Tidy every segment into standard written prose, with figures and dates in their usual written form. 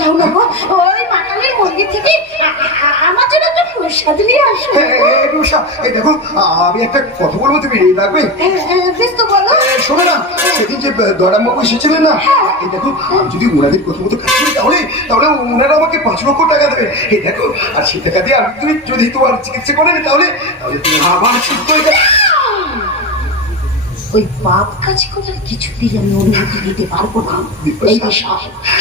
যাও না গো, ওই মাতালের মন্দির থেকে আমার জন্য একটা প্রসাদ নিয়ে আসো। এই দেখো, আমি একটা কথা বলবো, তুমি রাখবে? বেশ তো বলো। শোনো না, সেদিন যে দরামবাবু এসেছিলেন না, এই দেখো, আমি যদি ওনাদের কথা মতো কাজ করি তাহলে ওনারা আমাকে 5 লক্ষ টাকা দেবে। এই দেখো, আর সেই টাকা দিয়ে আমি তুমি যদি তোমার চিকিৎসা করেন তাহলে তুমি আবার সুস্থ হয়ে যাবে। ওই পাপ কাজ করার কিছুতেই আমি অনুমতি দিতে পারবো না। এই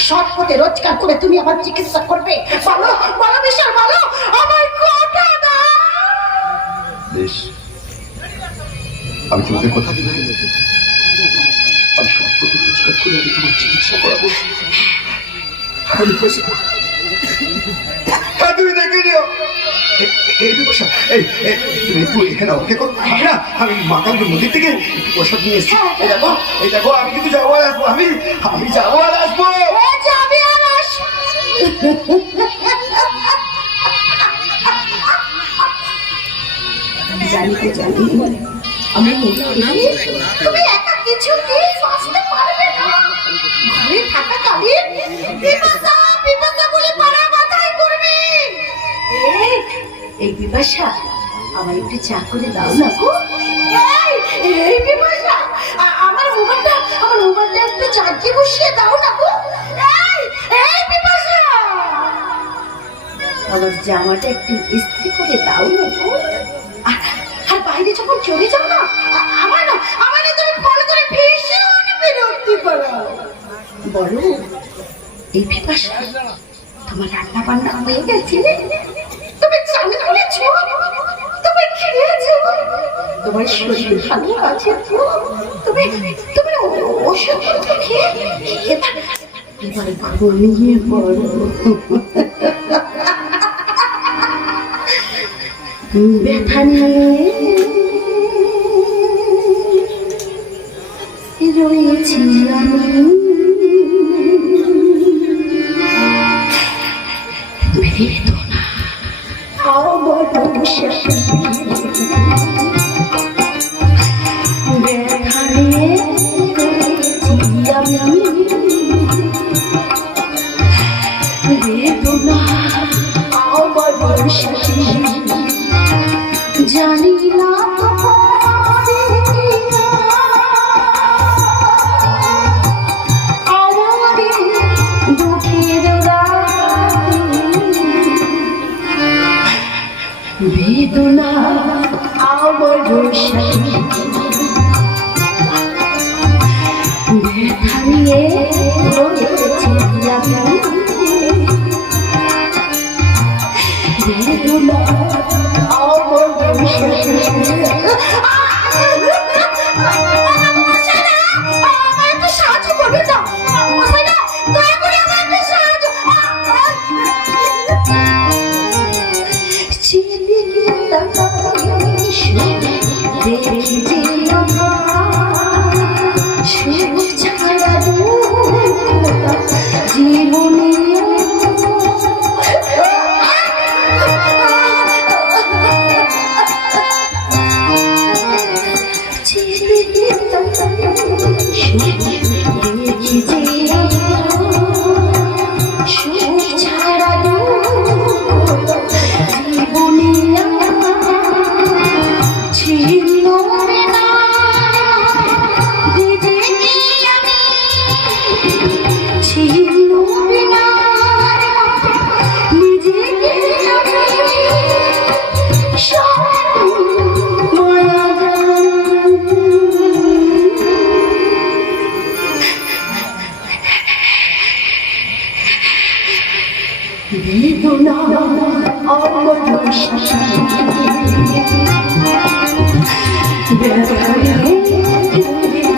সৎ পথে রোজগার করে তুমি আমার চিকিৎসা করবে। বলো বলো বিশাল, বলো আমার কথা দাও। বেশ, আমি তোমাকে কথা দিলাম, আমি সৎ পথে রোজগার করে আমি তোমার চিকিৎসা করাবো। আমি পয়সা তুমি দেখে নিও। তুমি একটু এখানে অপেক্ষা করো, আমি মাকান্ত নদীর থেকে একটু প্রসাদ নিয়ে এসেছি। এই দেখো, আমি কিন্তু যাবো আর আসবো, আমি যাবো আর আসবো। যাবে আর আসবো। জানি আমি তুমি একা কিছুতেই বাঁচতে পারবে না। ঘরে থাকাকালীন বিপাশা বলে পাড়া মাথায় করবে। এই বিপাশা, আমার একটু চা করে দাও না গো। এই বিপাশা, আমার মোবাইলটা একটু চার্জে বসিয়ে দাও না গো। এই বিপাশা, আমার জামাটা একটু ইস্ত্রি করে দাও না গো। আর বাইরে যখন চলে যাও না, আমার তুমি ফোন করে ভীষণ বিরক্তি করো। বলো এই বিপাশা, তোমার রান্না বান্না হয়ে গেছে? তুমি চান করেছ? তুমি খেয়েছ? তোমার শরীর ভালো আছে? তুমি ওষুধ খেয়ে এবার ঘুমিয়ে পড়ো। ব্যথা নিয়ে রয়েছি আমি, বেদনা আমার ব্যথা নিয়ে রয়েছি আমি, বেদনা আমার জানি না বেদনা আমার ব্যথা নিয়ে রয়েছি আমি, বেদনা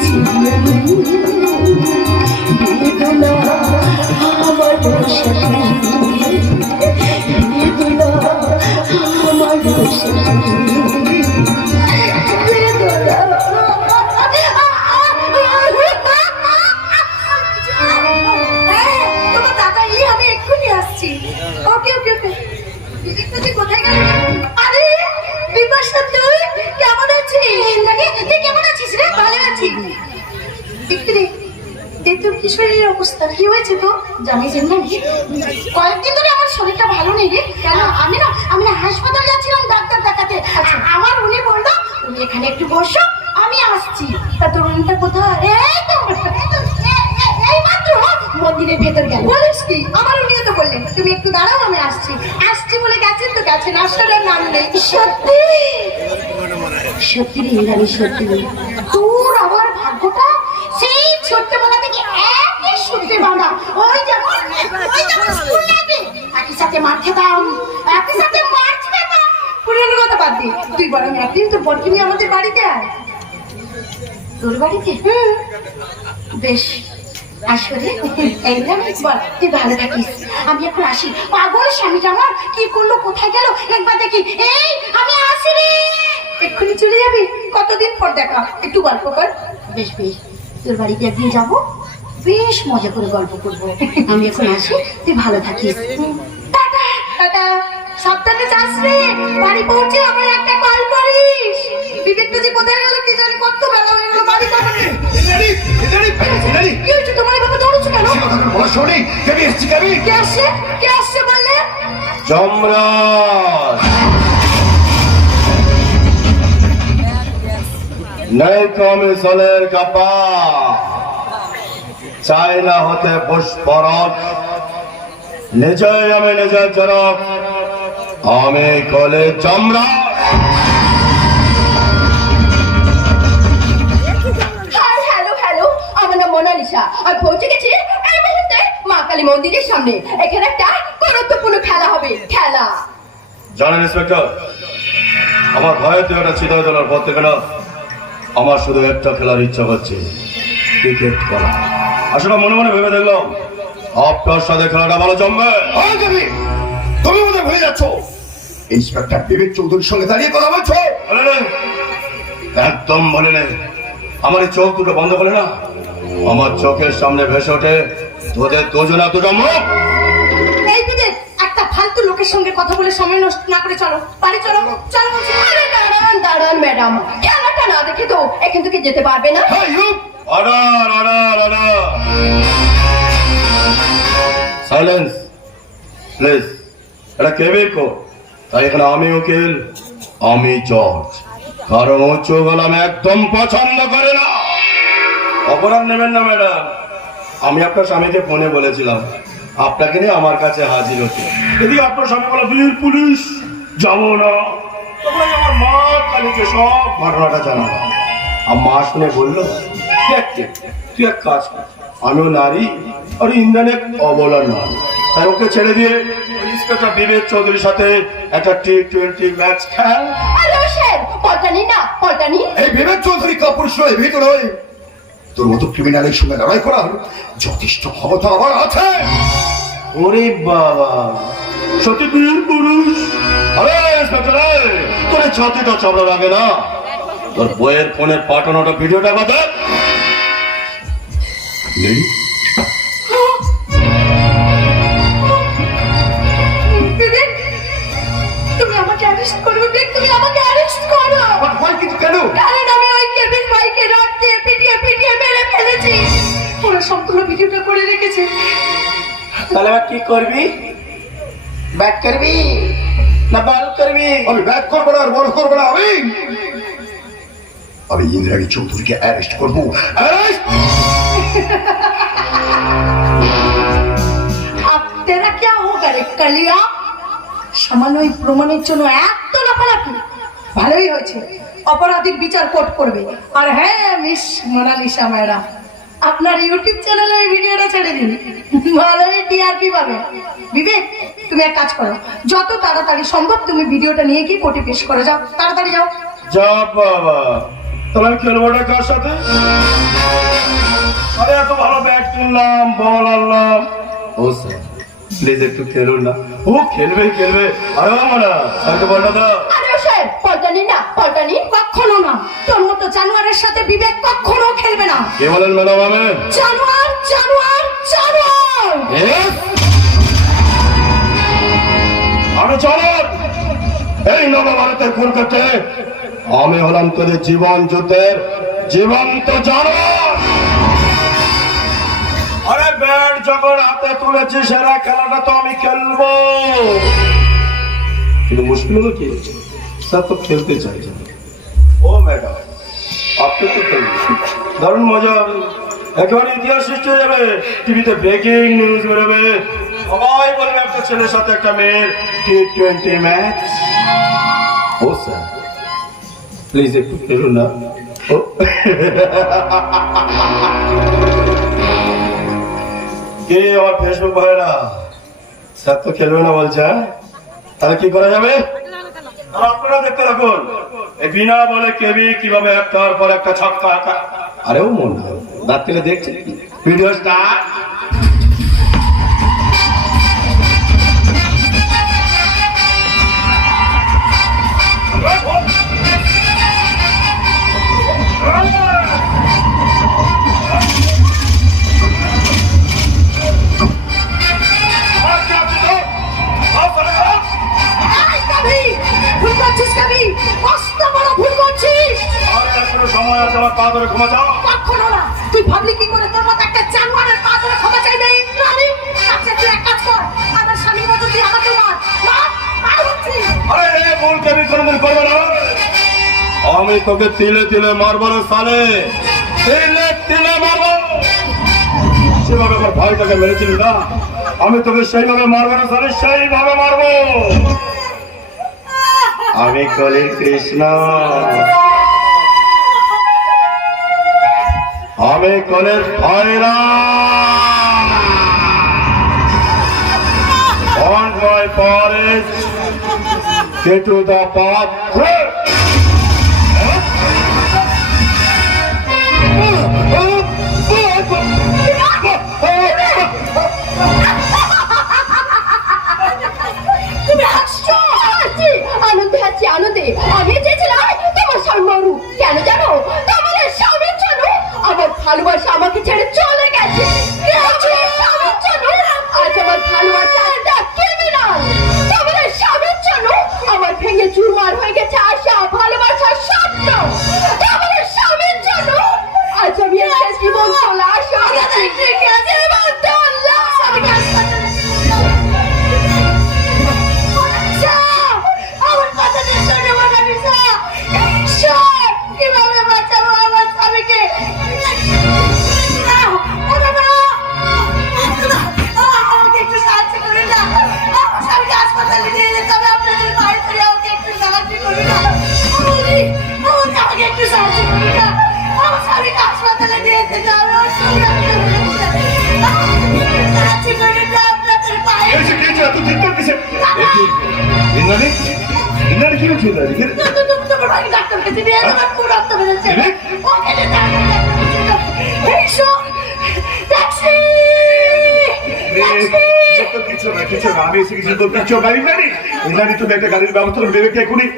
জীবনে বেদনা আমার বেদনা কোথায় গেল? আরে বিপাশা, তুই কেমন আছিস? তুই কেমন আছিস রে? ভালো আছিস? কি শরীরের অবস্থা? কি হয়েছে তো? জামাই জানি কয়েকদিন ধরে আমার শরীরটা ভালো নেই রে। কেন? আমি না হাসপাতাল যাচ্ছিলাম ডাক্তার দেখাতে। আমার উনি বললো তুমি এখানে একটু বসো, আমি আসছি। তা তোর উনিটা কোথায়? এই তো এই মাত্র মন্দিরের ভেতর গেল। বলিস কি? আমার উনিও তো বললেন তুমি একটু দাঁড়াও, আমি আসছি। আসছি বলে গেছেন তো গেছেন, আসার নাম নেই। সত্যি সত্যি রে ইন্দ্রাণী, সত্যি তোর আমার ভাগ্যটা সেই ছোট্টবেলা থেকে একই সূত্রে বাঁধা। ওই যেমন স্কুল লাইফে একই সাথে মার খেতাম, একই সাথে মার খেতাম। পুরনো কথা বাদ দি, তুই বরং একদিন তোর বরকে নিয়ে আমাদের বাড়িতে আয়। তোর বাড়িতে? বেশ আসলে এইভাবে বল, তুই ভালো থাকিস। আমি এখন আসি। পাগল স্বামীটা আমার কি করলো, কোথায় গেল একবার দেখি। এই আমি আসি রে। এক্ষুনি চলে যাবি? কতদিন পর দেখা, একটু গল্প কর। বেশ বেশ, তোর বাড়িতে একদিন যাবো, বেশ মজা করে গল্প করবো। আমি এখন আসি, তুই ভালো থাকিস। টাটা টাটা, সাবধানে যাস রে। বাড়ি পৌঁছে আমার একটা কল করিস। বিবেক যে কোথায় গেল কি জানি, কত বেলা হয়ে গেল বাড়ি যাবে। কি হয়েছে তোমার? এভাবে দৌড়ছো কেন? কে আসছে? কে আসছে বললে? যমরাজ নয় কমিশনের কাপা চায়না হতে পুষ্পরক, নিজেই আমি নিজের জনক, আমি কলে যমরাজ। হ্যালো হ্যালো, আমার নাম মোনালিসা। আর পৌঁছে গেছি এই মুহূর্তে মা কালী মন্দিরের সামনে। এখানে একটা গুরুত্বপূর্ণ খেলা হবে। খেলা জানেন ইন্সপেক্টর, আমার ভয়ে তো একটা চিন্তা তোলার পর থেকে না আমার শুধু একটা খেলার ইচ্ছা হচ্ছে, ক্রিকেট খেলা। আসলে মনে মনে ভেবে দেখলাম আপনার সাথে খেলাটা ভালো জমবে। তুমি বোধহয় ভুলে যাচ্ছ, ইন্সপেক্টর বিবেক চৌধুরীর সঙ্গে দাঁড়িয়ে কথা বলছো। একদম বলে নেই, আমার এই চোখ দুটো বন্ধ করে না, আমার চোখের সামনে ভেসে ওঠে তোদের দুজনা দুটো মুখ। এই বিবেক, একটা ফালতু লোকের সঙ্গে কথা বলে সময় নষ্ট না করে চলো বাড়ি, চলো চলো বলছি। আরে দাঁড়ান দাঁড়ান ম্যাডাম, খেলাটা না দেখে তো এখান থেকে যেতে পারবে না। Order order order, silence please. এটা কেবিল কোর্ট, তাই এখানে আমি উকিল, আমি জজ। কারণ উচ্চ গলা আমি একদম পছন্দ করে না। অপরাধ নেবেন না ম্যাডাম, আমি আপনার স্বামীকে ফোনে বলেছিলাম আপনাকে নিয়ে আমার কাছে হাজির হতে। যদি আপনার স্বামী বলে বীর পুলিশ যাবো না, তখন আমি আমার মা কালীকে সব ঘটনাটা জানালাম। আর মা শুনে বললো তুই এক কাজ কর, আমিও নারী আর ইন্দ্রাণী এক অবলা নারী, তাই ওকে ছেড়ে দিয়ে ইন্সপেক্টর বিবেক চৌধুরীর সাথে একটা টি-20 ম্যাচ খেল। আরে স্যার, পল্টানি না পল্টানি। এই বিবেক চৌধুরী কাপুরুষ নয়, ভিতর নয়। তোর মতো ক্রিমিনালের সঙ্গে লড়াই করার যথেষ্ট ক্ষমতা আমার আছে। ওরে বাবা, সত্যি বীর পুরুষ। আরে ইন্সপেক্টর, তোর ছাতিটা চাপড়া লাগে না? তোর বইয়ের ফোনে পাঠানোটা ভিডিওটা কথা বিবেক, তুমি আমাকে অ্যারেস্ট করো। বিবেক, তুমি আমাকে অ্যারেস্ট করো। কিন্তু কেন? কারণ আমি ওই কেবিন ভাইকে রাত দিয়ে পিটিয়ে পিটিয়ে মেরে ফেলেছি। ওরা সম্পূর্ণ ভিডিওটা করে রেখেছে। তাহলে এবার কি করবি? ব্যাট করবি না বল করবি? আমি ব্যাট করবো না, আর বল করবো না। আমি ইন্দ্রাণী চৌধুরীকে অ্যারেস্ট করবো। अब तेरा क्या होगा रे कलिया? সামান্য ওই প্রমাণের জন্য এত লাফালাফি? ভালোই হয়েছে, অপরাধীর বিচার কোর্ট করবে। আর হ্যাঁ মিস মোনালিসা ম্যাডাম, আপনার ইউটিউব চ্যানেলে এই ভিডিওটা ছেড়ে দিন, ভালোই টিআরপি পাবে। বিবেক, তুমি এক কাজ করো, যত তাড়াতাড়ি সম্ভব তুমি ভিডিওটা নিয়ে গিয়ে কোর্টে পেশ করো। যাও তাড়াতাড়ি যাও। যা বাবা, তাহলে আমি খেলবোটা কার সাথে? আরে এত ভালো ব্যাট কিনলাম, বল আনলাম। ও স্যার প্লিজ একটু খেলুন না। ও খেলবে খেলবে, আরে না স্যারকে বলটা দাও। আরে স্যার, পল্টানি না পল্টানি। কখনো না, তোর মতো জানোয়ারের সাথে বিবেক কখনো খেলবে না। কে বলেন ম্যাডাম? আমি জানোয়ার জানোয়ার জানোয়ার। আমি চলেন এই নবভারতের কলকাতাতে আমি হলাম তোদের জীবন যুদ্ধের জীবন্ত জানোয়ার। যখন হাতে তুলেছি সেরা খেলাটা তো আমি খেলবো, কিন্তু মুশকিল হলো কি স্যার তো খেলতে চাইছে না। ও ম্যাডাম আপনি তো খেলবেন, দারুণ মজা হবে, একেবারে ইতিহাস সৃষ্টি হয়ে যাবে, টিভিতে ব্রেকিং নিউজ বেরোবে, সবাই বলবে একটা ছেলের সাথে একটা মেয়ের T20 match. O sir please একটু খেলুন না। ও কে আমার ফেসবুক ভাইরা স্যার তো খেলবে না বলছে, তাহলে কি করা যাবে? আর আপনারা দেখতে রাখুন এই বিনা বলে কেবি কিভাবে একটার পর একটা ছক্কা আঁকা। আরেও মন রাত থেকে দেখছে ভিডিও স্টার। ভুল করছিস কবি, কষ্ট বড় ভুল করছিস। সময় আছে আমার পা ধরে ক্ষমা চাও। কখনো না, তুই ভাবলি কি করে তোর মতো একটা জানোয়ারের পা ধরে ক্ষমা চাইবে? নারী আচ্ছা তুই এক কাজ কর, আমার স্বামীর মতো তুই আমাকে মার মার হচ্ছে। আরে ভুল কেবি কোনোদিন করবে না, আমি তোকে তিলে তিলে মারবো না সালে, তিলে তিলে মারবো। সেভাবে আমার ভাইটাকে মেরেছিলি না, আমি তোকে সেইভাবে মারবো না সালে, সেইভাবে মারবো। আমি কলির কৃষ্ণ, আমি কলের ভাইরা। On my forest, get to the path. তুমি হাসছো? হাসছি, আনন্দে হাসছি, আনন্দে। আমি চেয়েছিলাম তোমার স্বামী মরুক, কেন জানো? তোমার স্বামীর জন্য আমার ভালোবাসা আমাকে ছেড়ে চলে গেছে। তোমার স্বামীর জন্য আজ আমার ভালোবাসাটা ক্রিমিনাল। তোমার স্বামীর জন্য আমার ভেঙে চুরমার হয়ে গেছে আশা, ভালোবাসার স্বপ্ন। তোমার স্বামীর জন্য আজ আমি একটা জীবন চলা আশা আমার কথা শোনো মোনালিসা, কিভাবে বাঁচাবো আমার স্বামীকে? আমাকে একটু সাহায্য করুন না, আমার স্বামীকে হাসপাতালে নিয়ে যেতে হবে, আপনাদের বাড়ি থেকে আমাকে একটু সাহায্য করুন না। আমাকে একটু সাহায্য করুন না, আমার স্বামীকে হাসপাতালে নিয়ে যেতে হবে, আমার স্বামী সাহায্য করুন না, আপনাদের পায়ে। তোমার বাড়ি ডাক্তার কাছে নিয়ে আমার পুরো রক্ত বেরোচ্ছে, ওকে নিয়ে ট্যাক্সি। কিছু না, আমি এসে কিছু তো কিচ্ছু গাড়ি গাড়ি এখানে তুমি একটা গাড়ির ব্যবস্থা করে দেবে কি এখনই?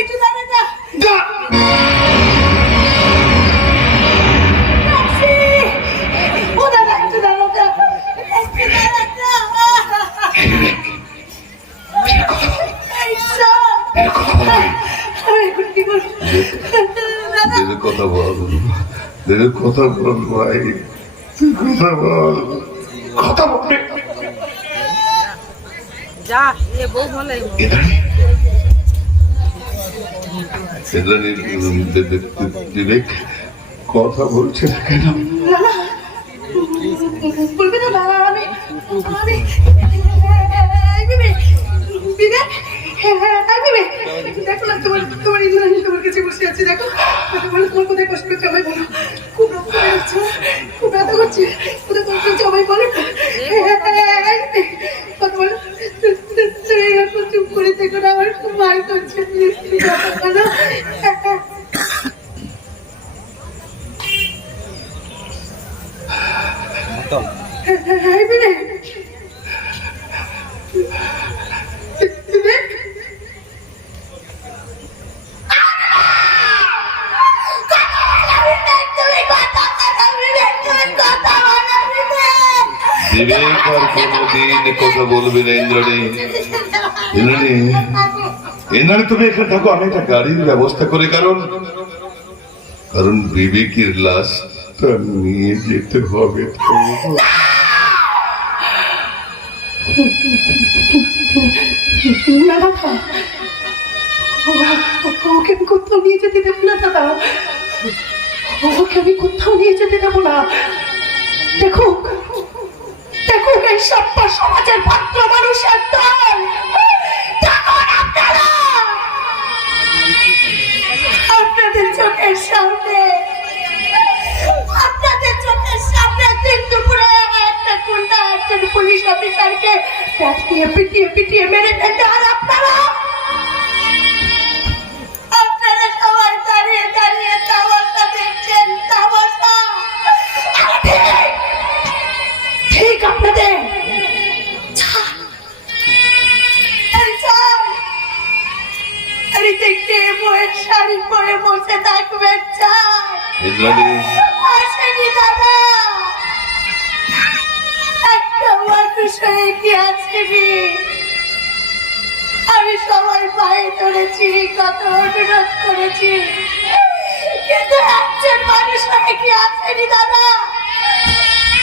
একটু দাঁড়া যা। ও দাদা একটু দাঁড়া যা, একটু দাঁড়া যা। এখন কি করবো দাদা? কথা বল, কথা বল ভাই, কথা বল, কথা বলবে। যা এ বউ ভালো বিবেক কথা বলছে না কেন? বলবি না বাবা, আমি বিবেক বিবেক বিবেক দেখো না, তোমার ইন্দ্রাণী তোমার কাছে বসে আছে, দেখো তোমার কোথায় কষ্ট করছে আমায় বলো, খুব রক্ত বেরোচ্ছে, খুব ব্যথা করছে, কোথায় কষ্ট হচ্ছে আমায় বলো, কথা বলো, এরকম চুপ করে থেকো না, আমার খুব ভয় করছে, বলো। বিবেক আর কোনদিন কথা বলবে না ইন্দ্রাণী। ইন্দ্রাণী, ইন্দ্রাণী তুমি এখানে থাকো, আমি একটা গাড়ির ব্যবস্থা করে, কারণ বিবেকের লাশ তা নিয়ে যেতে হবে তো। না দাদা, ওকে আমি কোথাও নিয়ে যেতে দেবো না দাদা, ওকে আমি কোথাও নিয়ে যেতে দেবো না। দেখো দেখো, এই সভ্য সমাজের পাত্র মানুষের দল, তখন আপনারা আপনাদের চোখের সামনে দিন দুপুরে একটা গুন্ডা একজন পুলিশ অফিসারকে পিটিয়ে পিটিয়ে পিটিয়ে মেরে ফেলতে, আর আপনারা সবাই দাঁড়িয়ে দাঁড়িয়ে তামাশা দেখছেন, তামাশা। ঠিক আপনাদের দেখতে বইয়ের শাড়ি পরে বসে থাকবেন আসেনি দাদা, একটা মানুষ হয়ে কি আসেনি? আমি সবাই পায়ে ধরেছি, কত অনুরোধ করেছি, কিন্তু একজন মানুষ হয়ে কি আসেনি দাদা?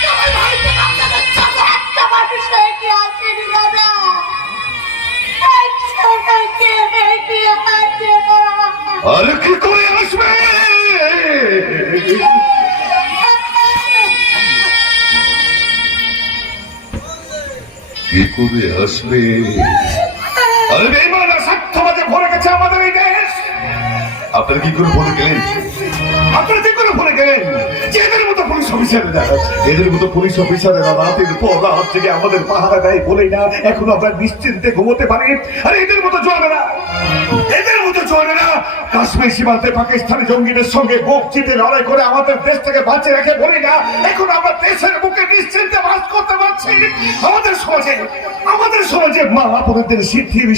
তোমার বাড়িতে বাচ্চাদের চোখে একটা মানুষ হয়ে কি আসেনি দাদা? আর কি করে আসবে? কি করে আসবে? আরে বেঈমান আর স্বার্থবাদে ভরে গেছে আমাদের এই দেশ। আপনারা কি করে ভরে গেলেন? আপনারা কি করে ভরে গেলেন? যে এদের মতো পুলিশ অফিসারেরা, এদের মতো পুলিশ অফিসারেরা রাতের পর রাত থেকে আমাদের পাহারা দেয় বলেই না এখন আমরা নিশ্চিন্তে ঘুমোতে পারি। আর এদের মতো জওয়ানেরা কাশ্মীর সীমান্তে পাকিস্তানি জঙ্গিদের সঙ্গে বুক চিতে লড়াই করে আমাদের দেশ থেকে বাঁচিয়ে রেখে বলি না এখন আমরা দেশের বুকে নিশ্চিন্তে বাস করতে পারছি। আমাদের সমাজে মা বোনদের সিঁথির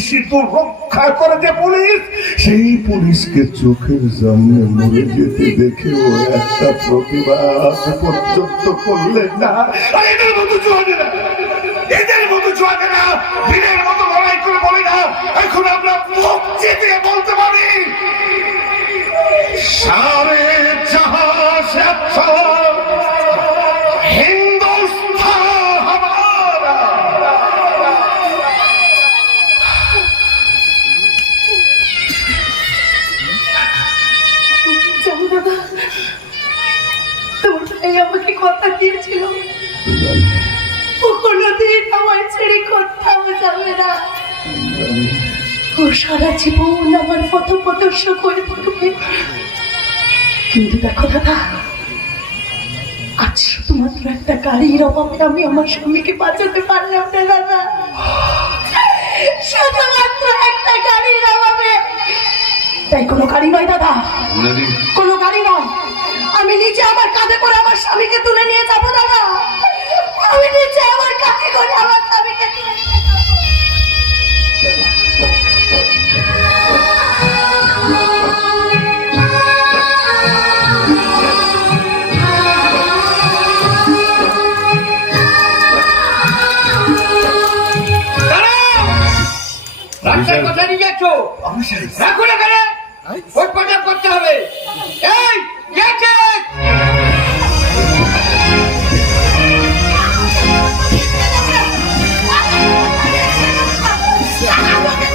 রক্ষা করে যে পুলিশ, সেই পুলিশকে চোখের সামনে মরে যেতে দেখেও একটা প্রতিবাদ পর্যন্ত করলেন না। আর এদের মতো জওয়ানেরা বীরের মতো লড়াই করে বলি না এখন আমরা মুখ চিতিয়ে বলতে পারি সারে জাহাঁ সে আচ্ছা হিন্দুস্তান হামারা। জানো দাদা, তোমার ভাই আমাকে কথা দিয়েছিল ও কোনোদিন আমার ছেড়ে কোথাও যাবে না, ও সারা জীবন আমার পথপ্রদর্শক হয়ে থাকবে। কিন্তু দেখো দাদা, আজ শুধুমাত্র একটা গাড়ির অভাবে আমি আমার স্বামীকে বাঁচাতে পারলাম না দাদা, শুধুমাত্র একটা গাড়ির অভাবে। তাই কোনো গাড়ি নয় দাদা, কোনো গাড়ি নয়, আমি নিচে আমার কাঁধে করে আমার স্বামীকে তুলে নিয়ে যাবো দাদা, আমি নিচে আমার কাঁধে করে আমার স্বামীকে তুলে নিয়ে যাবো। কোথায় নিয়ে যাচ্ছ? এখন এখানে করতে হবে। এই গেছে আমাকে